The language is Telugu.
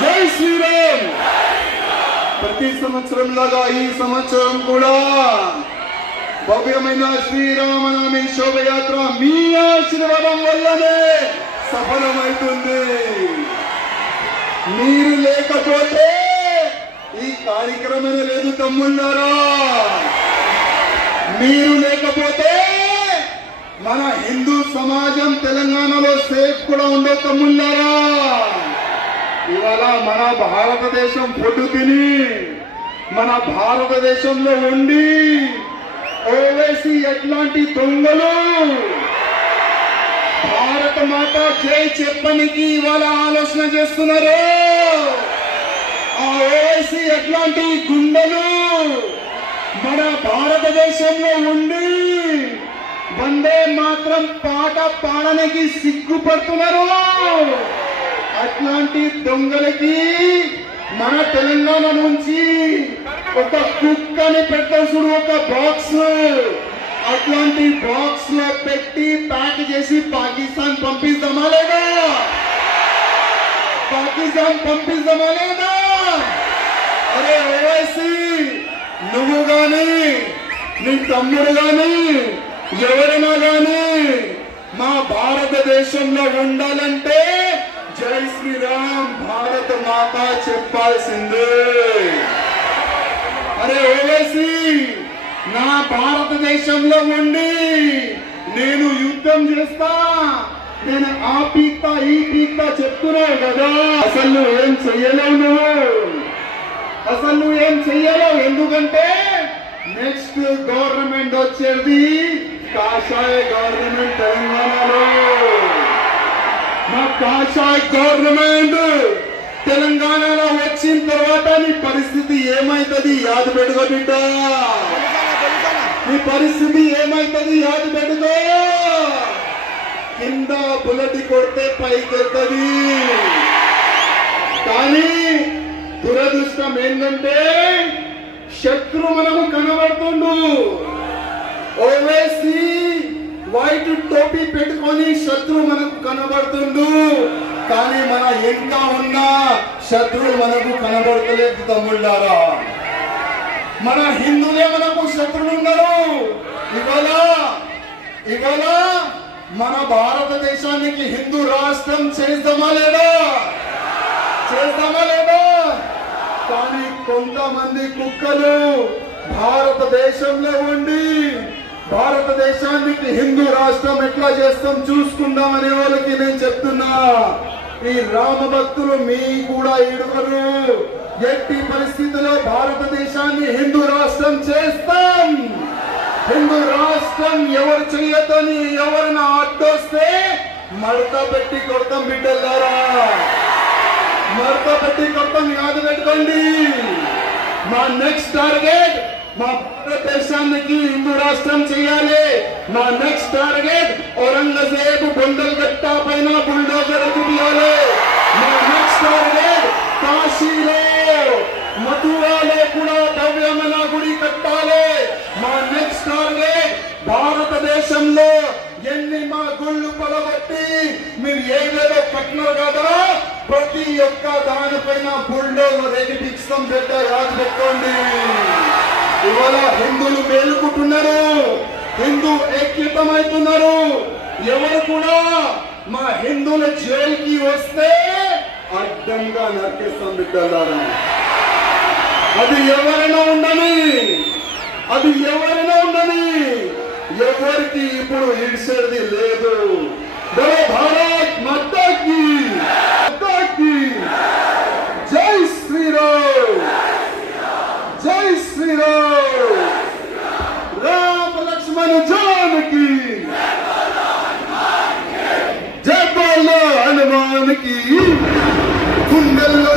జై శ్రీరామ్. ప్రతి సంవత్సరం లాగా ఈ సంవత్సరం కూడా భవ్యమైన శ్రీరామనవమి శోభయాత్ర మీ ఆశీర్వాదం వల్లనే సఫలమవుతుంది. మీరు లేకపోతే ఈ కార్యక్రమం లేదు తమ్ముళ్ళారా. మీరు లేకపోతే మన హిందూ సమాజం తెలంగాణలో సేఫ్ కూడా ఉండదు తమ్ముళ్ళారా. ఇవాళ మన భారతదేశం ఫుడ్ తిని మన భారతదేశంలో ఉండి ఓవైసీ ఎట్లాంటి దొంగలు భారత మాత జై చెప్పనికి ఇవాళ ఆలోచన చేస్తున్నారు. ఆ ఓవైసీ ఎట్లాంటి గుండెలు మన భారతదేశంలో ఉండి వందే మాత్రం పాట పాడడానికి సిగ్గుపడుతున్నారు. అట్లాంటి దొంగలకి మన తెలంగాణ నుంచి ఒక కుక్కని పెట్టాల్సిన ఒక బాక్స్, అట్లాంటి బాక్స్ లో పెట్టి ప్యాక్ చేసి పాకిస్తాన్ పంపిస్తామా లేదా? పాకిస్తాన్ పంపిస్తామా లేదా? అరే ఓవైసీ, నువ్వు గాని నీ తమ్ముడు గాని ఎవరైనా గాని మా భారతదేశంలో ఉండాలంటే జై శ్రీరామ్ భారత మాత చెప్పాల్సిందే. అరే ఓవైసీ, నా భారతదేశంలో ఉండి నేను యుద్ధం చేస్తా, నేను ఆ పీక్తా ఈ పీక్తా చెప్తున్నావు కదా. అసలు నువ్వేం చెయ్యలేవు, అసలు నువ్వేం చెయ్యలేవు. ఎందుకంటే నెక్స్ట్ గవర్నమెంట్ వచ్చేది కాషాయ గవర్నమెంట్ తెలంగాణలో. మా కాషాయ గవర్నమెంట్ తెలంగాణలో వచ్చిన తర్వాత నీ పరిస్థితి ఏమైతుంది యాద పెట్టుకో బిడ్డ. నీ పరిస్థితి ఏమైతుంది యాద పెట్టుకో. కింద బుల్లెట్ కొడితే పైకి వెళ్తుంది. కానీ దురదృష్టం ఏంటంటే శత్రు మనకు కనబడుతుండు. ఓవైసీ వైట్ టోపీ పెట్టుకొని శత్రు మనకు కనబడుతుండు. కానీ మన ఇంకా ఉన్న శత్రువు మనకు కనబడతలేదు తమ్ముళ్ళారా. మన హిందువులే మనకు శత్రువులు ఉన్నారు. ఇవాళ మన భారతదేశానికి హిందూ రాష్ట్రం చేద్దామా లేదా? కానీ కొంతమంది కుక్కలు భారతదేశంలో ఉండి భారతదేశానికి హిందూ రాష్ట్రం ఎట్లా చేస్తాం చూసుకుందామనే వాళ్ళకి నేను చెప్తున్నా, ఈ రామ భక్తులు మీ కూడా ఇడుకరు. ఎట్టి పరిస్థితుల్లో భారతదేశాన్ని హిందూ రాష్ట్రం చేస్తాం. హిందూ రాష్ట్రం ఎవరు చెయ్యొద్దని ఎవరైనా అడ్డొస్తే మడత పెట్టి కొడతాం బిడ్డలారా. మడత పెట్టి కొడతాం, యాద పెట్టుకోండి. మా నెక్స్ట్ టార్గెట్ మా భారతదేశానికి హిందూ రాష్ట్రం చేయాలి. మా నెక్స్ట్ టార్గెట్ ఔరంగజేబు బొందల్గట్ట పైన బుల్డోజర్ తీయాలి. మా నెక్స్ట్ టార్గెట్ కాశీలో మథురాలో కూడా భవ్యమైన గుడి కట్టాలి. మా నెక్స్ట్ టార్గెట్ భారతదేశంలో ఎన్ని మా గుళ్ళు పడబట్టి మీరు ఏదేదో కట్టినారు కదా, ప్రతి ఒక్క దానిపైన బుల్డోజర్ ఎగిపిస్తాం బిడ్డ, యాద పెట్టుకోండి. ఇవాళ హిందువులు మేలుకుంటున్నారు, హిందూ ఐక్యతమవుతున్నారు. ఎవరు కూడా మా హిందువుల జైలుకి వస్తే అడ్డంగా నరికేస్తాం బిడ్డలారా. అది ఎవరైనా ఉండని, ఎవరికి ఇప్పుడు ఇడిసేది లేదు. భారత్ మాతాకి జై శ్రీరామ్, జై శ్రీరామ్. రామ లక్ష్మణ జానకి జై బోలో హనుమాన్ కి. గుండెల్లో